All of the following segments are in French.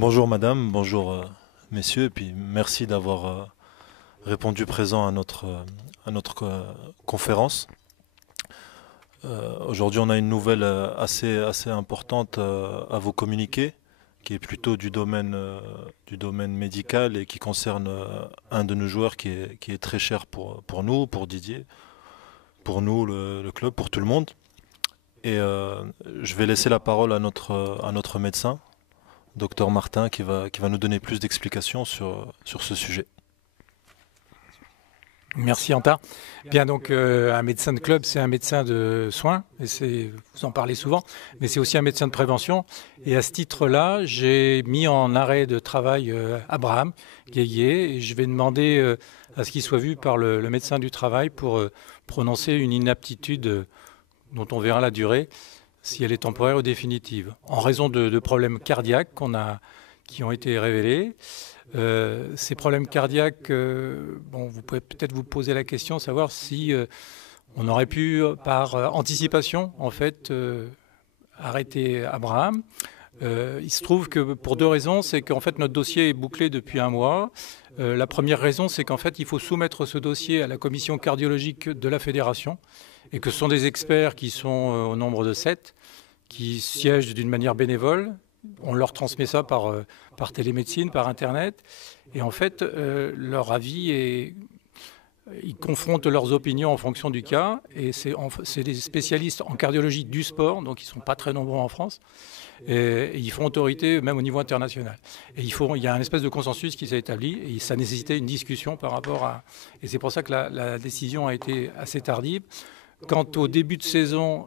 Bonjour madame, bonjour messieurs, et puis merci d'avoir répondu présent à notre conférence. Aujourd'hui, on a une nouvelle assez importante à vous communiquer, qui est plutôt du domaine médical et qui concerne un de nos joueurs qui est très cher pour nous, pour Didier, pour nous, le club, pour tout le monde. Et je vais laisser la parole à notre médecin, docteur Martin, qui va nous donner plus d'explications sur ce sujet. Merci Anta. Bien, donc un médecin de club, c'est un médecin de soins, et vous en parlez souvent, mais c'est aussi un médecin de prévention. Et à ce titre-là, j'ai mis en arrêt de travail Abraham Guéguier, et je vais demander à ce qu'il soit vu par le médecin du travail pour prononcer une inaptitude dont on verra la durée, si elle est temporaire ou définitive, en raison de problèmes cardiaques qui ont été révélés. Ces problèmes cardiaques, vous pouvez peut-être vous poser la question, savoir si on aurait pu, par anticipation, en fait, arrêter Abraham. Il se trouve que pour deux raisons, c'est qu'en fait notre dossier est bouclé depuis un mois. La première raison, c'est qu'en fait il faut soumettre ce dossier à la commission cardiologique de la fédération et que ce sont des experts qui sont au nombre de 7, qui siègent d'une manière bénévole. On leur transmet ça par télémédecine, par Internet. Et en fait, leur avis ils confrontent leurs opinions en fonction du cas. Et c'est des spécialistes en cardiologie du sport, donc ils ne sont pas très nombreux en France. Et ils font autorité même au niveau international. Et il y a un espèce de consensus qui s'est établi et ça nécessitait une discussion par rapport à... Et c'est pour ça que la décision a été assez tardive. Quant au début de saison...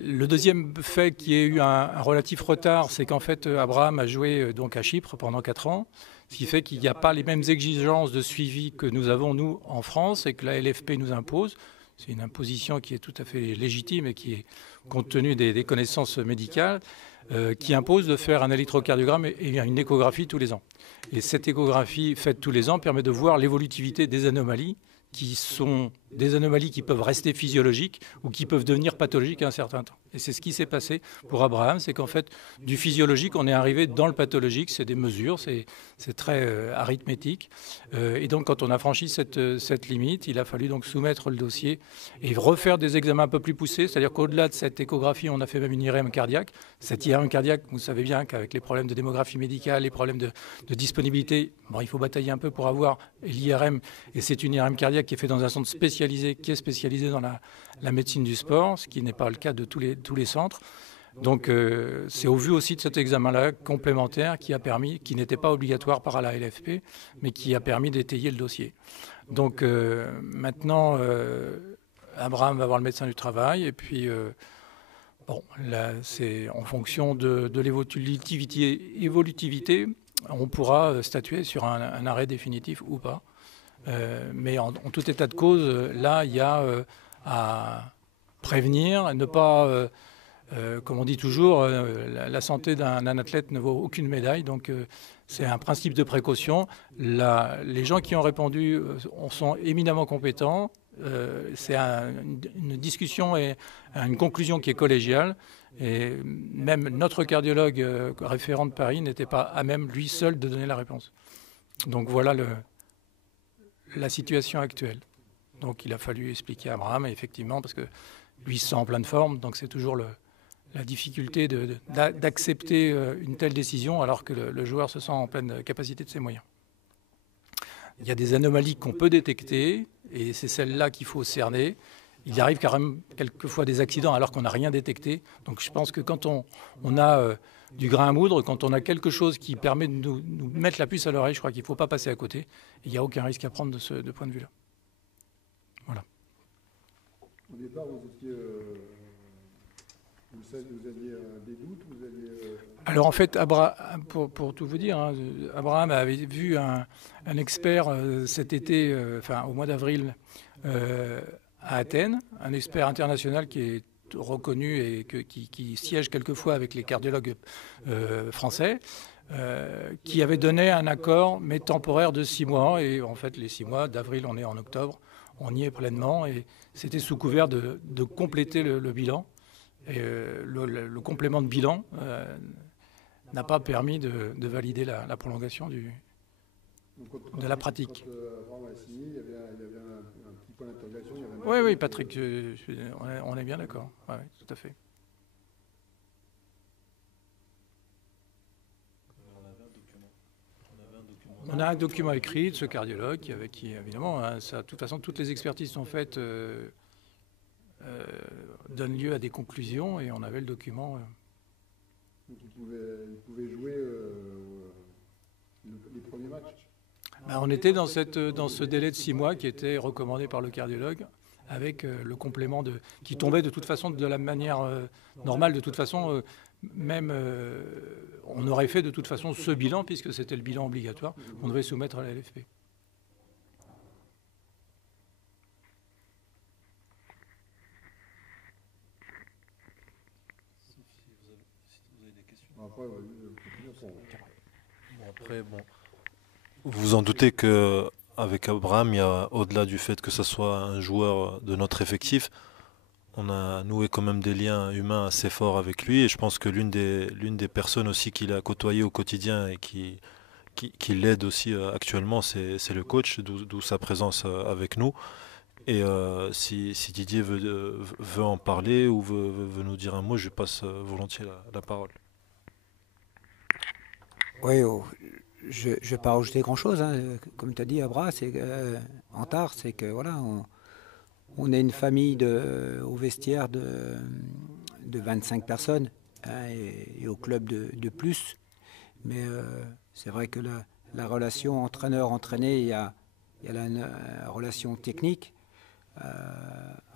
Le deuxième fait qui a eu un relatif retard, c'est qu'en fait Abraham a joué donc à Chypre pendant 4 ans, ce qui fait qu'il n'y a pas les mêmes exigences de suivi que nous avons nous en France et que la LFP nous impose. C'est une imposition qui est tout à fait légitime et qui est compte tenu des connaissances médicales, qui impose de faire un électrocardiogramme et une échographie tous les ans. Et cette échographie faite tous les ans permet de voir l'évolutivité des anomalies, qui sont des anomalies qui peuvent rester physiologiques ou qui peuvent devenir pathologiques à un certain temps. Et c'est ce qui s'est passé pour Abraham, c'est qu'en fait, du physiologique, on est arrivé dans le pathologique, c'est des mesures, c'est très arithmétique. Et donc, quand on a franchi cette limite, il a fallu donc soumettre le dossier et refaire des examens un peu plus poussés, c'est-à-dire qu'au-delà de cette échographie, on a fait même une IRM cardiaque. Cette IRM cardiaque, vous savez bien qu'avec les problèmes de démographie médicale, les problèmes de disponibilité, il faut batailler un peu pour avoir l'IRM, et c'est une IRM cardiaque qui est faite dans un centre spécialisé, qui est spécialisé dans la médecine du sport, ce qui n'est pas le cas de tous les centres. Donc c'est au vu aussi de cet examen-là complémentaire qui n'était pas obligatoire par la LFP, mais qui a permis d'étayer le dossier. Donc maintenant, Abraham va voir le médecin du travail, et puis là, c'est en fonction de l'évolutivité, on pourra statuer sur un arrêt définitif ou pas. Mais en tout état de cause, là, il y a à prévenir, ne pas, comme on dit toujours, la santé d'un athlète ne vaut aucune médaille. Donc, c'est un principe de précaution. Les gens qui ont répondu sont éminemment compétents. C'est une discussion et une conclusion qui est collégiale. Et même notre cardiologue référent de Paris n'était pas à même, lui seul, de donner la réponse. Donc, voilà la situation actuelle. Donc il a fallu expliquer à Abraham, effectivement, parce que lui se sent en pleine forme, donc c'est toujours la difficulté d'accepter une telle décision alors que le joueur se sent en pleine capacité de ses moyens. Il y a des anomalies qu'on peut détecter, et c'est celles-là qu'il faut cerner. Il arrive quand même quelquefois des accidents alors qu'on n'a rien détecté. Donc je pense que quand on a du grain à moudre, quand on a quelque chose qui permet de nous mettre la puce à l'oreille, je crois qu'il ne faut pas passer à côté. Il n'y a aucun risque à prendre de ce point de vue-là. Voilà. Au départ, vous aviez des doutes, Alors en fait, pour tout vous dire, hein, Abraham avait vu un expert cet été, au mois d'avril, à Athènes, un expert international qui est reconnu et qui siège quelquefois avec les cardiologues français, qui avait donné un accord, mais temporaire, de 6 mois. Et en fait, les 6 mois, d'avril, on est en octobre, on y est pleinement. Et c'était sous couvert de compléter le bilan. Et le complément de bilan n'a pas permis de valider la prolongation Donc, quand- de la pratique. Quand Abraham a signé, il y avait un petit point d'interrogation. Oui, oui, Patrick, on est bien d'accord. Ouais, tout à fait. On a un document écrit de ce cardiologue qui évidemment, hein, ça, de toute façon, toutes les expertises sont faites, donnent lieu à des conclusions et on avait le document. Donc, il pouvait jouer les premiers matchs. Ben, on était dans ce délai de 6 mois qui était recommandé par le cardiologue avec le complément qui tombait de toute façon de la manière normale. De toute façon, on aurait fait de toute façon ce bilan puisque c'était le bilan obligatoire qu'on devait soumettre à la LFP. Après, bon, vous vous en doutez que avec Abraham, il y a au-delà du fait que ce soit un joueur de notre effectif, on a noué quand même des liens humains assez forts avec lui. Et je pense que l'une des personnes aussi qu'il a côtoyé au quotidien et qui l'aide aussi actuellement, c'est le coach, d'où sa présence avec nous. Et si Didier veut en parler ou veut nous dire un mot, je lui passe volontiers la parole. Oui, je ne vais pas rajouter grand-chose. Hein. Comme tu as dit, Abra, Antar, c'est que voilà, on est une famille au vestiaire de 25 personnes hein, et au club de plus. Mais c'est vrai que la relation entraîneur-entraîné, il y a la relation technique.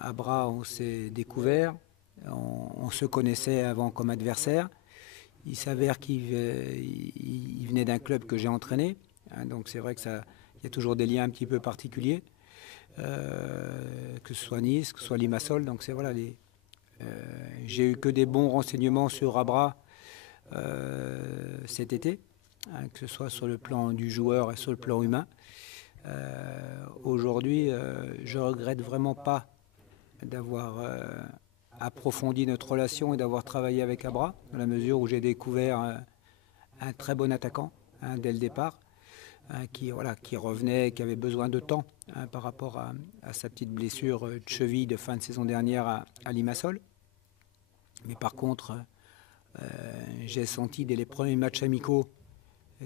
Abra, on s'est découvert, on se connaissait avant comme adversaire. Il s'avère qu'il venait d'un club que j'ai entraîné, hein, donc c'est vrai que il y a toujours des liens un petit peu particuliers, que ce soit Nice, que ce soit Limassol. Donc c'est voilà, j'ai eu que des bons renseignements sur Abra cet été, hein, que ce soit sur le plan du joueur et sur le plan humain. Aujourd'hui, je regrette vraiment pas d'avoir approfondi notre relation et d'avoir travaillé avec Abra, dans la mesure où j'ai découvert un très bon attaquant hein, dès le départ, hein, qui revenait, qui avait besoin de temps hein, par rapport à sa petite blessure de cheville de fin de saison dernière à Limassol. Mais par contre, j'ai senti dès les premiers matchs amicaux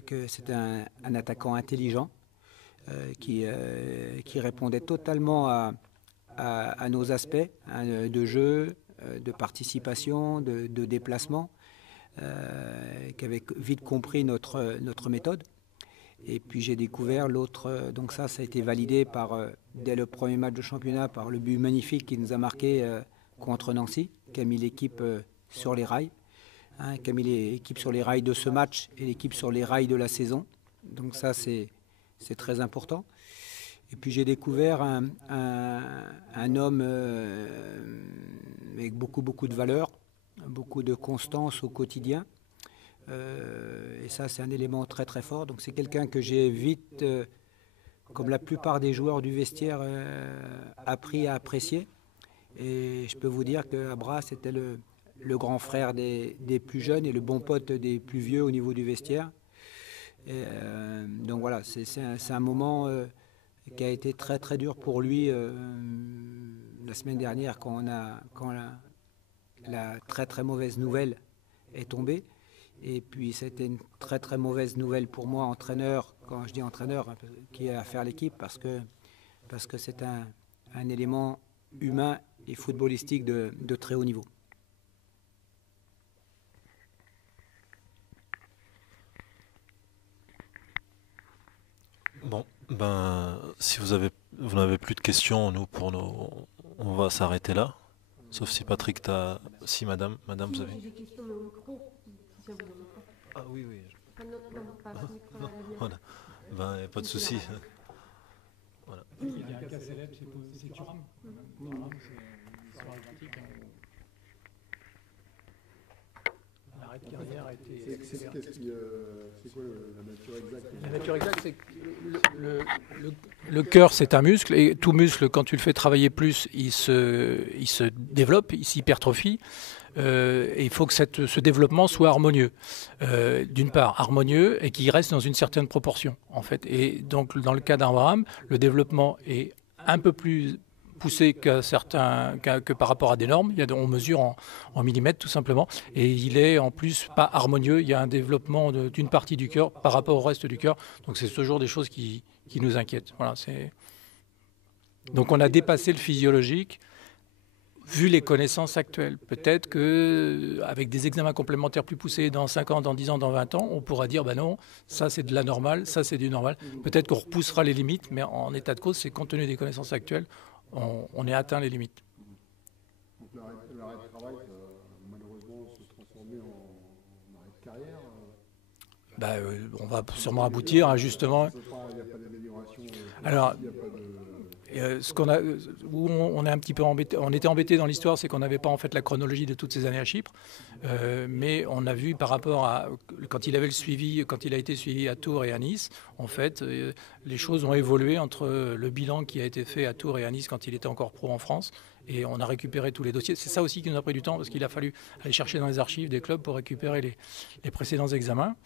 que c'était un attaquant intelligent qui répondait totalement à nos aspects hein, de jeu, de participation, de déplacement, qui avait vite compris notre méthode. Et puis j'ai découvert l'autre, donc ça a été validé dès le premier match de championnat par le but magnifique qui nous a marqué contre Nancy, qui a mis l'équipe sur les rails, hein, qui a mis l'équipe sur les rails de ce match et l'équipe sur les rails de la saison. Donc ça c'est très important. Et puis j'ai découvert un homme avec beaucoup de valeurs, beaucoup de constance au quotidien. Et ça, c'est un élément très très fort. Donc c'est quelqu'un que j'ai vite, comme la plupart des joueurs du vestiaire, appris à apprécier. Et je peux vous dire que Abra, c'était le grand frère des plus jeunes et le bon pote des plus vieux au niveau du vestiaire. Et, donc voilà, c'est un moment qui a été très très dur pour lui la semaine dernière quand la très très mauvaise nouvelle est tombée. Et puis c'était une très très mauvaise nouvelle pour moi, entraîneur, quand je dis entraîneur, qui a à faire l'équipe, parce que c'est un élément humain et footballistique de très haut niveau. Bon, ben, si vous n'avez plus de questions, on va s'arrêter là. Sauf si Patrick Si, madame, vous avez. J'ai des questions mais au micro, si ça vous dérange pas. Ah oui. Ah non, pas à ce micro, à la mienne. Voilà. Ben, y a pas de souci. Voilà. Il y a un cas célèbre, c'est Thuram. Thuram, c'est l'histoire pratique. La L'arrêt cardiaque a été C'est quoi la nature exacte? La nature exacte, c'est que le cœur, c'est un muscle, et tout muscle, quand tu le fais travailler plus, il se développe, il s'hypertrophie. Et il faut que ce développement soit harmonieux. D'une part, harmonieux et qu'il reste dans une certaine proportion, en fait. Et donc, dans le cas d'Abraham, le développement est un peu plus poussé que par rapport à des normes. On mesure en millimètres, tout simplement. Et il est en plus pas harmonieux. Il y a un développement d'une partie du cœur par rapport au reste du cœur. Donc, c'est toujours des choses qui nous inquiètent. Voilà, donc, on a dépassé le physiologique. Vu les connaissances actuelles, peut-être qu'avec des examens complémentaires plus poussés dans 5 ans, dans 10 ans, dans 20 ans, on pourra dire ben non, ça c'est de la normale, ça c'est du normal. Peut-être qu'on repoussera les limites, mais en état de cause, c'est compte tenu des connaissances actuelles, on est atteint les limites. Donc l'arrêt de travail, malheureusement, se transformer en arrêt de carrière. On va sûrement aboutir justement. Il n'y a pas d'amélioration. Alors, Il n'y a pas de... où on est un petit peu embêté, on était embêté dans l'histoire, c'est qu'on n'avait pas en fait la chronologie de toutes ces années à Chypre, mais on a vu par rapport à quand il a été suivi à Tours et à Nice, en fait, les choses ont évolué entre le bilan qui a été fait à Tours et à Nice quand il était encore pro en France, et on a récupéré tous les dossiers. C'est ça aussi qui nous a pris du temps, parce qu'il a fallu aller chercher dans les archives des clubs pour récupérer les précédents examens.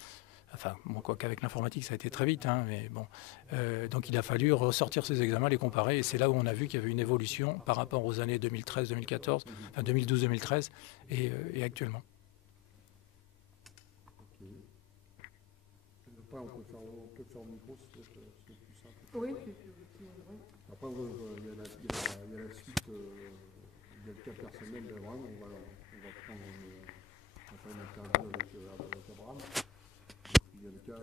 Enfin, bon, quoi qu'avec l'informatique, ça a été très vite, hein, mais bon. Donc il a fallu ressortir ces examens, les comparer, et c'est là où on a vu qu'il y avait une évolution par rapport aux années 2013-2014, enfin 2012-2013 et actuellement. Après, on peut faire au micro, c'est plus simple. Oui, Après, il y a la suite, il y a le cas personnel d'Abraham, on va faire une interview avec Abraham. Il y a le cas,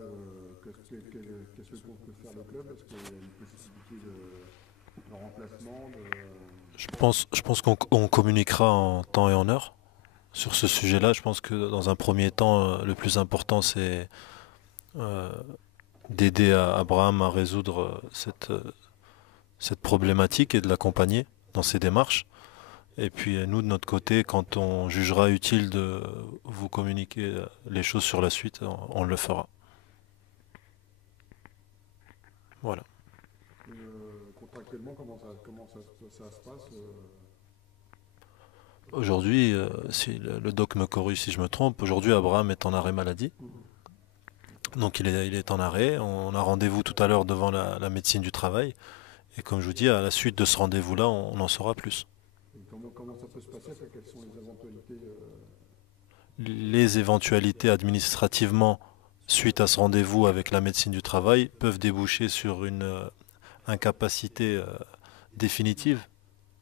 qu'est-ce qu'on peut faire le club? Est-ce qu'il y a une possibilité de remplacement Je pense qu'on communiquera en temps et en heure sur ce sujet-là. Je pense que dans un premier temps, le plus important, c'est d'aider Abraham à résoudre cette problématique et de l'accompagner dans ses démarches. Et puis nous, de notre côté, quand on jugera utile de vous communiquer les choses sur la suite, on le fera. Voilà. Contractuellement, comment ça se passe Aujourd'hui, si le doc me corrige si je me trompe, aujourd'hui Abraham est en arrêt maladie. Donc il est en arrêt. On a rendez-vous tout à l'heure devant la médecine du travail. Et comme je vous dis, à la suite de ce rendez-vous-là, on en saura plus. Comment ça peut se passer? Quelles sont les éventualités Les éventualités administrativement, suite à ce rendez-vous avec la médecine du travail, peuvent déboucher sur une incapacité définitive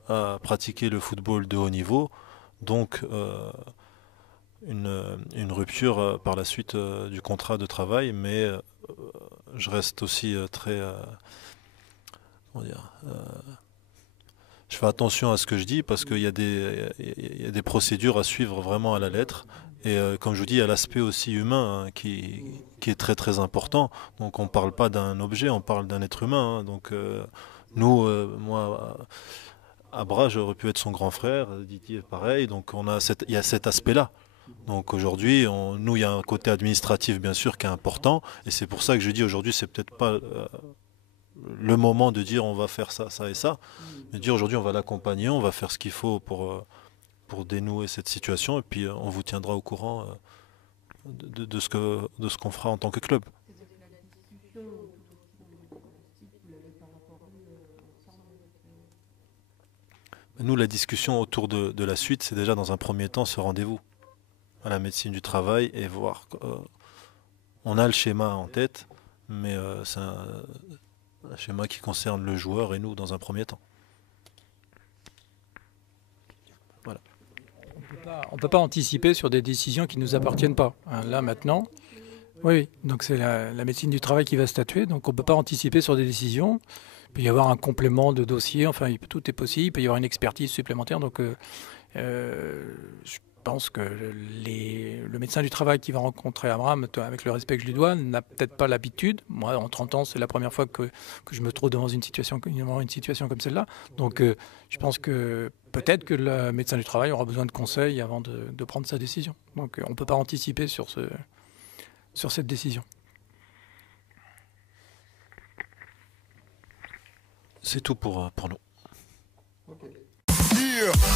à pratiquer le football de haut niveau, donc une rupture par la suite du contrat de travail, mais je reste aussi très... comment dire, je fais attention à ce que je dis parce qu'il y a des procédures à suivre vraiment à la lettre. Et comme je vous dis, il y a l'aspect aussi humain qui est très très important. Donc on ne parle pas d'un objet, on parle d'un être humain. Hein. Donc nous, moi, Abra, j'aurais pu être son grand frère, Didier pareil. Donc il y a cet aspect-là. Donc aujourd'hui, nous, il y a un côté administratif bien sûr qui est important. Et c'est pour ça que je dis aujourd'hui, c'est peut-être pas... le moment de dire on va faire ça, ça et ça, mais dire aujourd'hui on va l'accompagner, on va faire ce qu'il faut pour dénouer cette situation et puis on vous tiendra au courant de ce qu'on fera en tant que club. Nous, la discussion autour de la suite, c'est déjà dans un premier temps ce rendez-vous à la médecine du travail et voir. On a le schéma en tête, mais c'est un schéma qui concerne le joueur et nous dans un premier temps. Voilà. On ne peut pas anticiper sur des décisions qui ne nous appartiennent pas. Là maintenant, oui, donc c'est la médecine du travail qui va statuer, donc on ne peut pas anticiper sur des décisions. Il peut y avoir un complément de dossier, enfin tout est possible, il peut y avoir une expertise supplémentaire. Donc je pense que le médecin du travail qui va rencontrer Abraham, avec le respect que je lui dois, n'a peut-être pas l'habitude. Moi, en 30 ans, c'est la première fois que je me trouve devant une situation comme celle-là. Donc je pense que peut-être que le médecin du travail aura besoin de conseils avant de prendre sa décision. Donc on ne peut pas anticiper sur cette décision. C'est tout pour nous. Ok. Yeah.